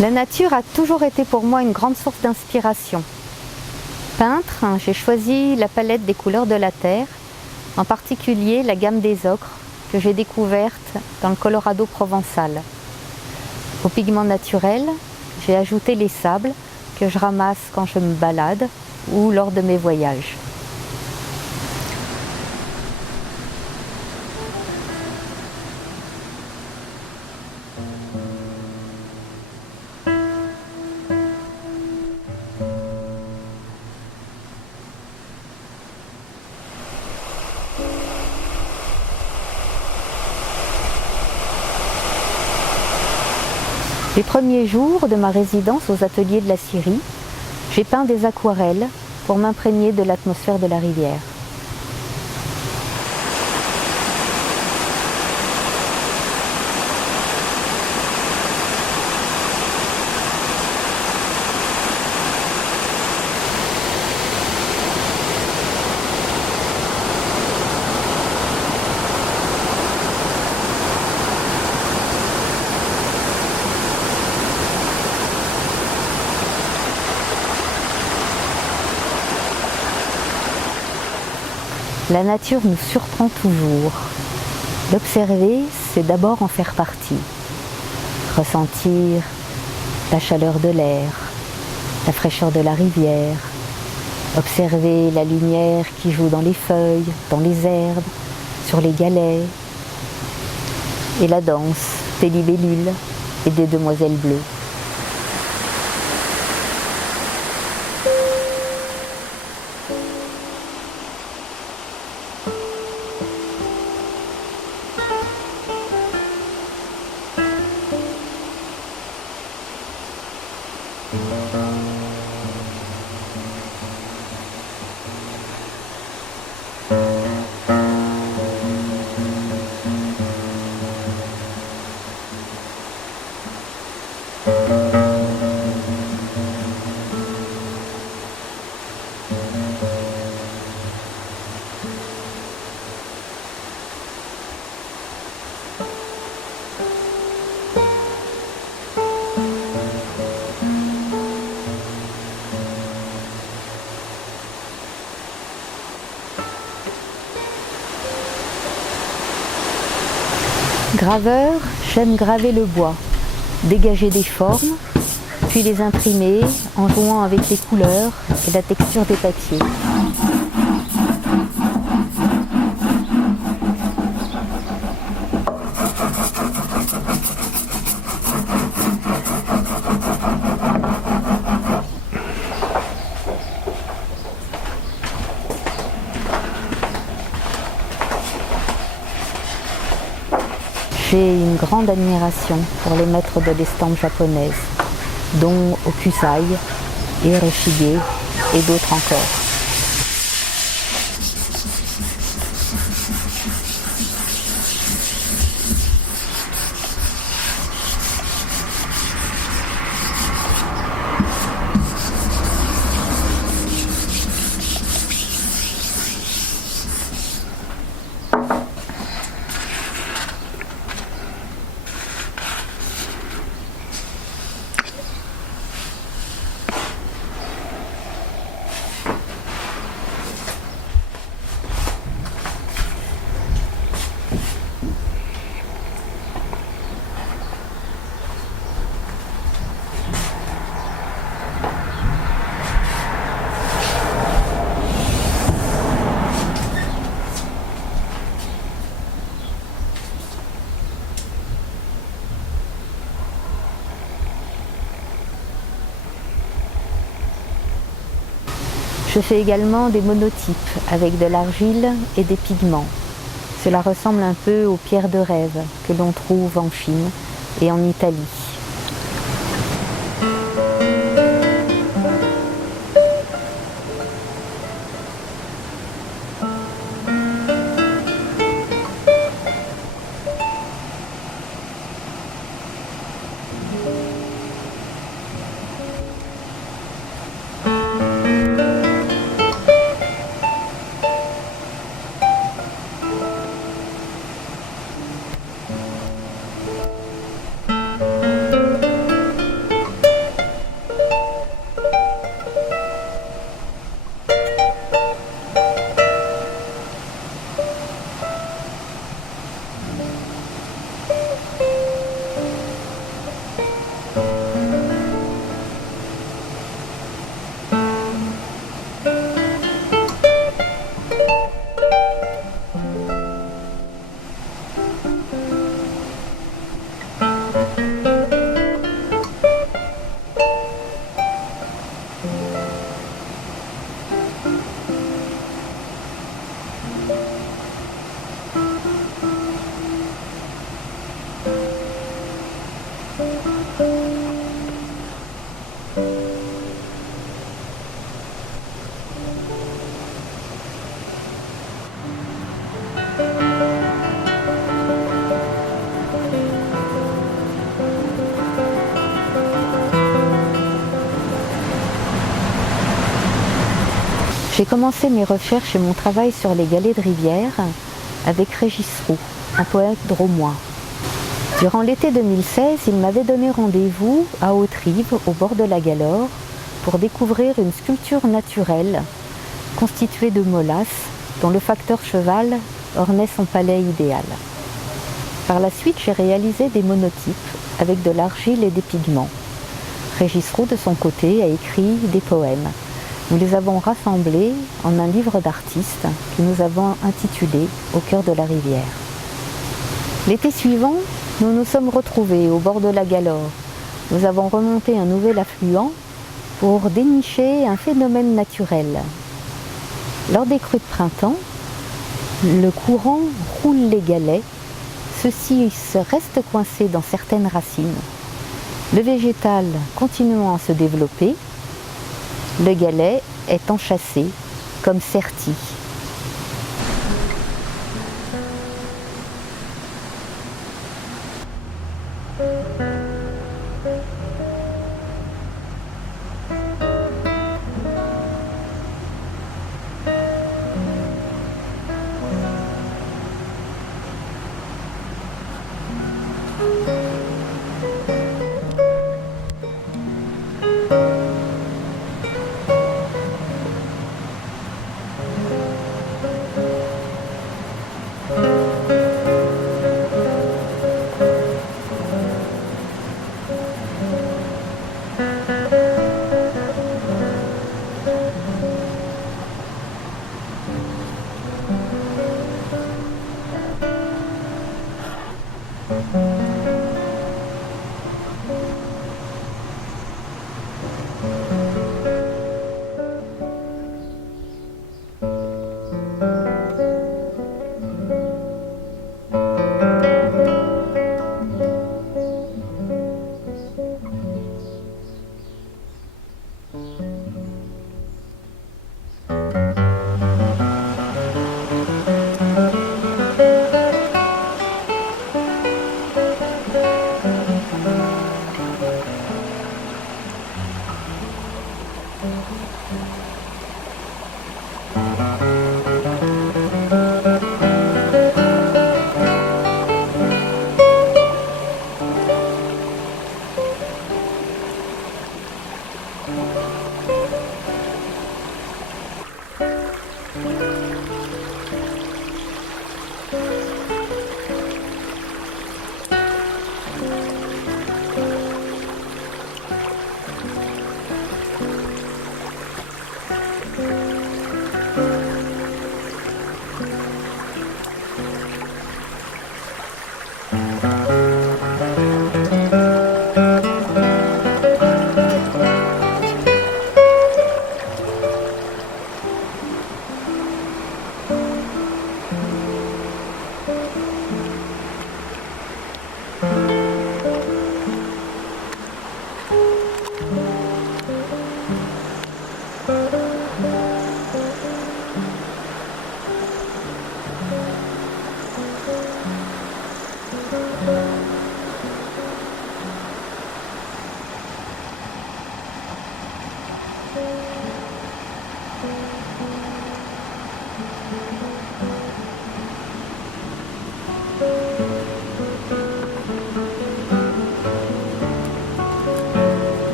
La nature a toujours été pour moi une grande source d'inspiration. Peintre, j'ai choisi la palette des couleurs de la terre, en particulier la gamme des ocres que j'ai découverte dans le Colorado provençal. Aux pigments naturels, j'ai ajouté les sables que je ramasse quand je me balade ou lors de mes voyages. Les premiers jours de ma résidence aux ateliers de la Syrie, j'ai peint des aquarelles pour m'imprégner de l'atmosphère de la rivière. La nature nous surprend toujours. L'observer, c'est d'abord en faire partie. Ressentir la chaleur de l'air, la fraîcheur de la rivière, observer la lumière qui joue dans les feuilles, dans les herbes, sur les galets, et la danse des libellules et des demoiselles bleues. Graveur, j'aime graver le bois, dégager des formes, puis les imprimer en jouant avec les couleurs et la texture des papiers. J'ai une grande admiration pour les maîtres de l'estampe japonaise, dont Hokusai, Hiroshige et d'autres encore. Je fais également des monotypes avec de l'argile et des pigments. Cela ressemble un peu aux pierres de rêve que l'on trouve en Chine et en Italie. J'ai commencé mes recherches et mon travail sur les galets de rivière avec Régis Roux, un poète drômois. Durant l'été 2016, il m'avait donné rendez-vous à Haute-Rive, au bord de la Galore, pour découvrir une sculpture naturelle constituée de molasses dont le facteur cheval ornait son palais idéal. Par la suite, j'ai réalisé des monotypes avec de l'argile et des pigments. Régis Roux, de son côté, a écrit des poèmes. Nous les avons rassemblés en un livre d'artistes que nous avons intitulé « Au cœur de la rivière ». L'été suivant, nous nous sommes retrouvés au bord de la Galore. Nous avons remonté un nouvel affluent pour dénicher un phénomène naturel. Lors des crues de printemps, le courant roule les galets, ceux-ci restent coincés dans certaines racines. Le végétal continuant à se développer, le galet est enchâssé comme serti.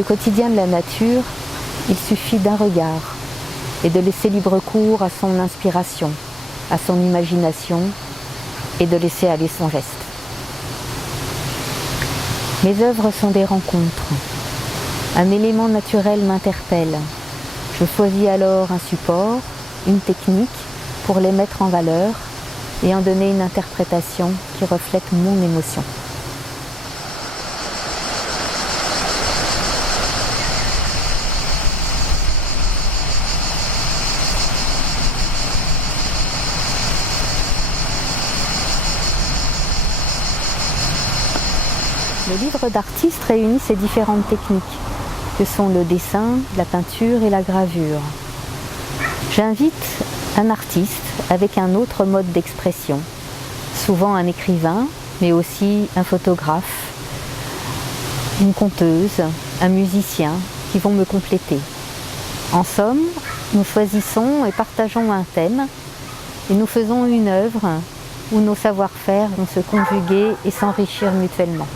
le quotidien de la nature, il suffit d'un regard et de laisser libre cours à son inspiration, à son imagination et de laisser aller son geste. Mes œuvres sont des rencontres. Un élément naturel m'interpelle. Je choisis alors un support, une technique pour les mettre en valeur et en donner une interprétation qui reflète mon émotion. Le livre d'artiste réunit ces différentes techniques que sont le dessin, la peinture et la gravure. J'invite un artiste avec un autre mode d'expression, souvent un écrivain, mais aussi un photographe, une conteuse, un musicien qui vont me compléter. En somme, nous choisissons et partageons un thème et nous faisons une œuvre où nos savoir-faire vont se conjuguer et s'enrichir mutuellement.